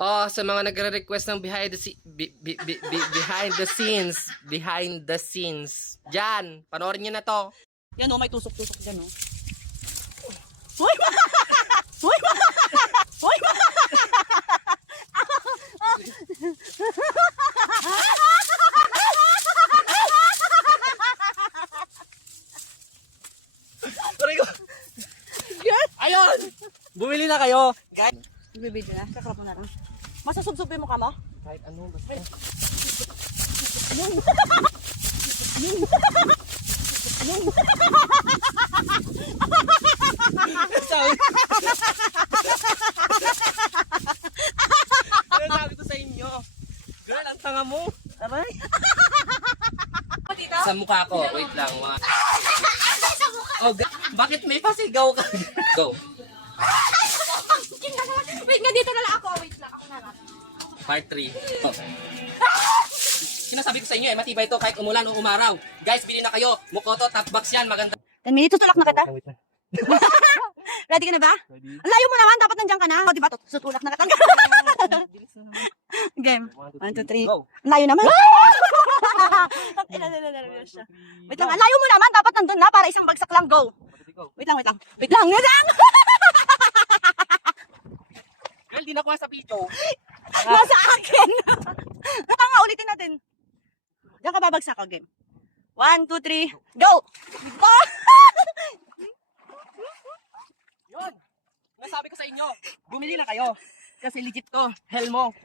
Oh, sa mga nagre-request ng behind the scenes. Diyan, panoorin niyo na to. Yan o, may tusok-tusok dyan o. Hoy! Hoy! Hoy! Sorry ko. Ayun! Bumili na kayo. Guys, Ibibidyo na, sakrap mo na lang. Masusubsub yung mukha mo? kahit ano, basta. Sabi sabi ko sa inyo. Girl, ang tanga mo. Aray! Dito? Sa mukha ko. Wait lang. Oh, bakit may pasigaw ka? Go. Wait nga, dito na lang ako. Wait lang, ako na lang. Part 3. Oh. Sinasabi ko sa inyo matibay ito kahit umulan o umaraw. Guys, bili na kayo. Mukoto, top box yan. Maganda. 10 minutes, tutulak na kita. Ready ka na ba? Ready? Ang layo mo naman, dapat nandiyan ka na. O, diba? Tutulak na kita. Game. 1, 2, 3. Go. Ang layo naman. Wait lang, ang layo mo naman, dapat nandun na para isang bagsak lang. Go. Wait lang, wait lang. Wait lang, wait lang. Girl, di nakuha sa video. Nasa akin. Nga, ulitin natin. Diyan ka babagsak ko, game. 1, 2, 3, go! Yun. Nasabi ko sa inyo, bumili na kayo. Kasi legit to. Hell mo.